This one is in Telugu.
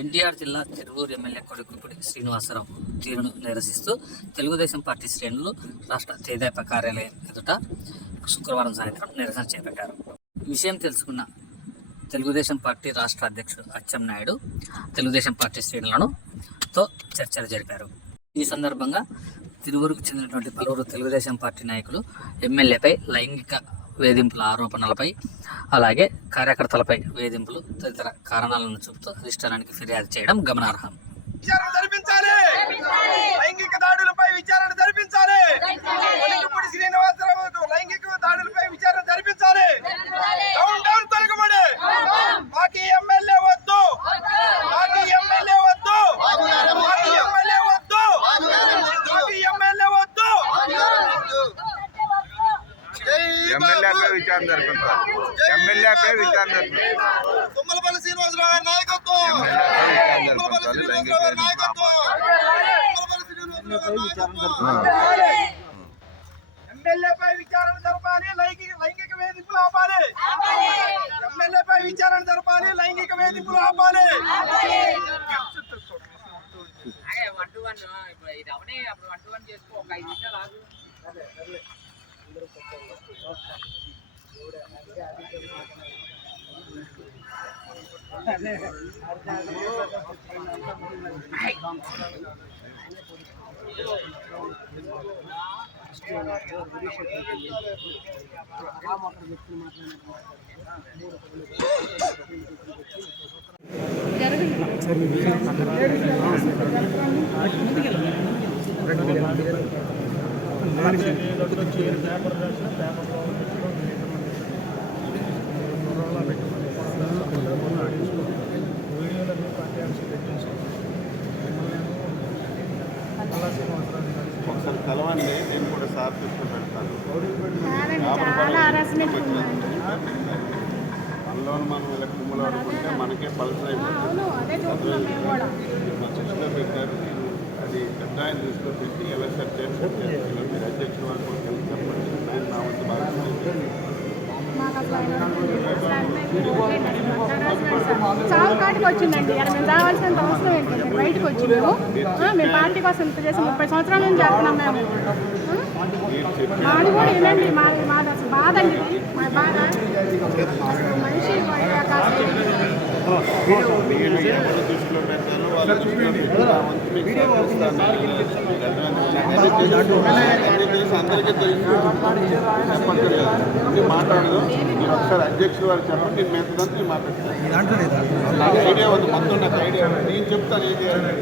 ఎన్టీఆర్ జిల్లా తిరువూరు ఎమ్మెల్యే కొడుకుపూడి శ్రీనివాసరావు తీరును నిరసిస్తూ తెలుగుదేశం పార్టీ శ్రేణులు రాష్ట్ర తేదేపా కార్యాలయం ఎదుట శుక్రవారం సాయంత్రం నిరసన చేపట్టారు. ఈ విషయం తెలుసుకున్న తెలుగుదేశం పార్టీ రాష్ట్ర అధ్యక్షుడు అచ్చెన్నాయుడు తెలుగుదేశం పార్టీ శ్రేణులతో చర్చలు జరిపారు. ఈ సందర్భంగా తిరువూరుకు చెందినటువంటి పలువురు తెలుగుదేశం పార్టీ నాయకులు ఎమ్మెల్యేపై లైంగిక వేధింపుల ఆరోపణలపై అలాగే కార్యకర్తలపై వేధింపులు తదితర కారణాలను చూపుతూ అధిష్టానానికి ఫిర్యాదు చేయడం గమనార్హం. లైంగిక దాడులపై విచారణ జరిపించాలి. కొలికిపూడి శ్రీనివాసరావు లైంగిక దాడులపై విచారణ జరిపించాలి. డౌన్ డౌన్ కొలికిపూడి మాకి ఎమ్మెల్యే వద్దు, మాకి ఎమ్మెల్యే వద్దు, మాకి ఎమ్మెల్యే వద్దు, మాకి ఎమ్మెల్యే వద్దు. ఎమ్మెల్యేపై విచారణ జరిపించాలి. ఎమ్మెల్యేపై విచారణ జరిపించాలి. తుమ్మలపల్లి శ్రీనివాసరావు గారి నాయకత్వం, తుమ్మలపల్లి శ్రీనివాసరావు గారి నాయకత్వం, ఎమ్మెల్యేపై విచారణ జరపాలి. లైంగిక వేధింపులు ఆపాలి. ఎమ్మెల్యేపై విచారణ జరపాలి. లైంగిక వేధింపులు ఆపాలి. ఒకసారి కలవండి, నేను కూడా సార్ చూస్తూ పెడతాను. మనలో మనం ఇలా కుమ్మలు ఆడుకుంటే మనకే పల్సర్ అయిపోతుంది. మా చర్చలో పెట్టారు, అది పెద్ద ఆయన దృష్టిలో పెట్టి ఎలా సెట్ చేస్తారు. మీరు అధ్యక్షుల వారు కూడా కలిసి చెప్పండి. నేను నా వంతు చావు కాటికి వచ్చిందండి. మేము రావాల్సినంత అవసరం ఏంటండి? బయటకు వచ్చినాము. మేము పార్టీ కోసం ఇంత చేసి 30 సంవత్సరాల నుంచి చేస్తున్నాం. మేము మాది కూడా వినండి, మాది అసలు బాధ అండి. మా బాధ మనిషి దృష్టిలో పెట్టాను. వాళ్ళ దృష్టిలో పెట్టి నా వంతు మీకు సహకరిస్తాను. అందరికీ తెలుసు చెప్పండి, మాట్లాడదు. మీరు ఒకసారి అధ్యక్షుల వారు చెప్పండి, నేను మెత్తదంతా మాట్లాడతాను. నాకు ఐడియా ఉంది, మొత్తం నాకు ఐడియా ఉంది. నేను చెప్తాను ఏం చేయాలి.